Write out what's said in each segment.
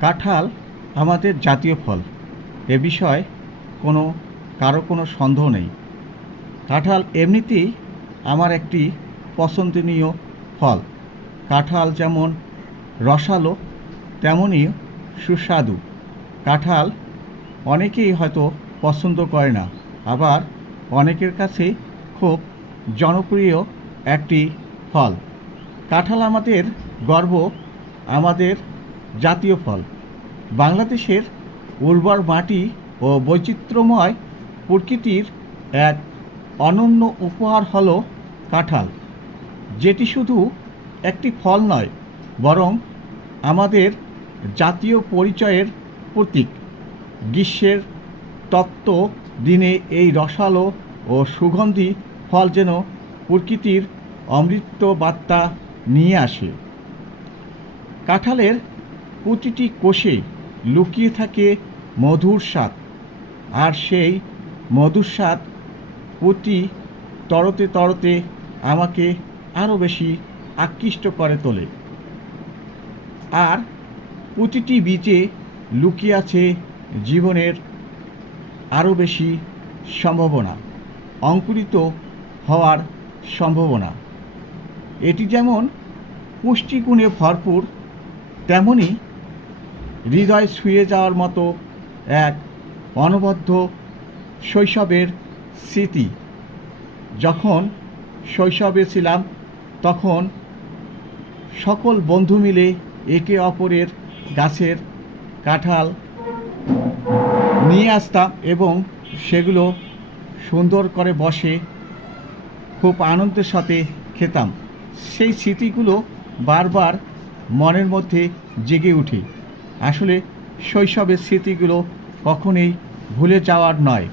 কাঁঠাল আমাদের জাতীয় ফল। এ বিষয়ে কোনো, কারও কোনো সন্দেহ নেই। কাঁঠাল এমনিতেই আমার একটি পছন্দনীয় ফল। কাঁঠাল যেমন রসালো তেমনই সুস্বাদু। কাঁঠাল অনেকেই হয়তো পছন্দ করে না, আবার অনেকের কাছে খুব জনপ্রিয় একটি ফল। কাঁঠাল আমাদের গর্ব, আমাদের জাতীয় ফল। বাংলাদেশের উর্বর মাটি ও বৈচিত্র্যময় প্রকৃতির এক অনন্য উপহার হল কাঁঠাল। যেটি শুধু একটি ফল নয়, বরং আমাদের জাতীয় পরিচয়ের প্রতীক। গ্রীষ্মের তপ্ত দিনে এই রসালো ও সুগন্ধি ফল যেন প্রকৃতির অমৃত বার্তা নিয়ে আসে। কাঁঠালের প্রতিটি কোষে লুকিয়ে থাকে মধুর স্বাদ। আর সেই মধুর স্বাদ প্রতি তরতে তরতে আমাকে আরও বেশি আকৃষ্ট করে তোলে। আর প্রতিটি বীজে লুকিয়ে আছে জীবনের আরও বেশি সম্ভাবনা, অঙ্কুরিত হওয়ার সম্ভাবনা। এটি যেমন পুষ্টিগুণে ভরপুর তেমনই হৃদয় ছুঁয়ে যাওয়ার মতো এক অনবদ্য শৈশবের স্মৃতি। যখন শৈশবে ছিলাম, তখন সকল বন্ধু মিলে একে অপরের গাছের কাঁঠাল নিয়ে আসতাম এবং সেগুলো সুন্দর করে বসে খুব আনন্দের সাথে খেতাম। সেই স্মৃতিগুলো বারবার মনের মধ্যে জেগে উঠে। আসলে শৈশবের স্মৃতিগুলো কখনোই ভুলে যাওয়ার নয়।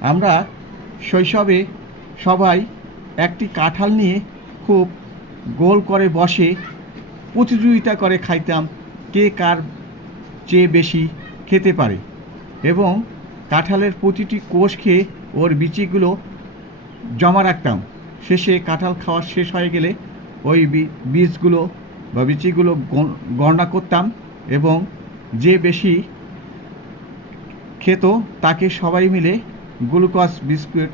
আমরা শৈশবে সবাই একটি কাঁঠাল নিয়ে খুব গোল করে বসে প্রতিযোগিতা করে খাইতাম কে কার চেয়ে বেশি খেতে পারে এবং কাঁঠালের প্রতিটি কোষ খেয়ে ওর বিচিগুলো জমা রাখতাম। শেষে কাঁঠাল খাওয়া শেষ হয়ে গেলে ওই বীজগুলো বা বিচিগুলো গণ- গণনা করতাম এবং যে বেশি খেত, তাকে সবাই মিলে গ্লুকোজ বিস্কুট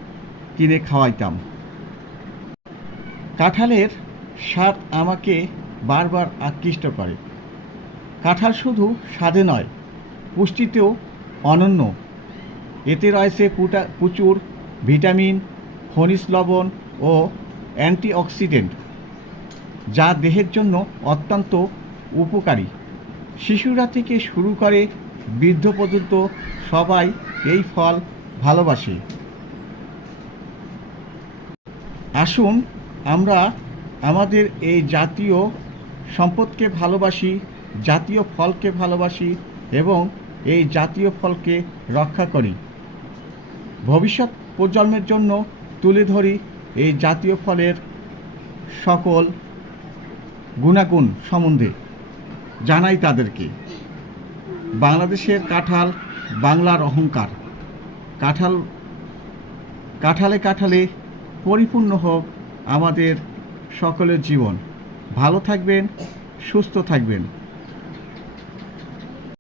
কিনে খাওয়াইতাম। কাঁঠালের স্বাদ আমাকে বারবার আকৃষ্ট করে। কাঁঠাল শুধু স্বাদে নয়, পুষ্টিতেও অনন্য। এতে রয়েছে প্রচুর ভিটামিন, খনিজ লবণ ও অ্যান্টিঅক্সিডেন্ট, যা দেহের জন্য অত্যন্ত উপকারী। শিশুরা থেকে শুরু করে বৃদ্ধ পর্যন্ত সবাই এই ফল ভালোবাসে। আসুন আমরা আমাদের এই জাতীয় সম্পদকে ভালোবাসি, জাতীয় ফলকে ভালোবাসি এবং এই জাতীয় ফলকে রক্ষা করি। ভবিষ্যৎ প্রজন্মের জন্য তুলে ধরি এই জাতীয় ফলের সকল গুণাগুণ সম্বন্ধে। জানাই তাদেরকে। বাংলাদেশের কাঁঠাল, বাংলার অহংকার। কাঁঠাল, কাঁঠালে কাঁঠালে পরিপূর্ণ হোক আমাদের সকলের জীবন। ভালো থাকবেন, সুস্থ থাকবেন।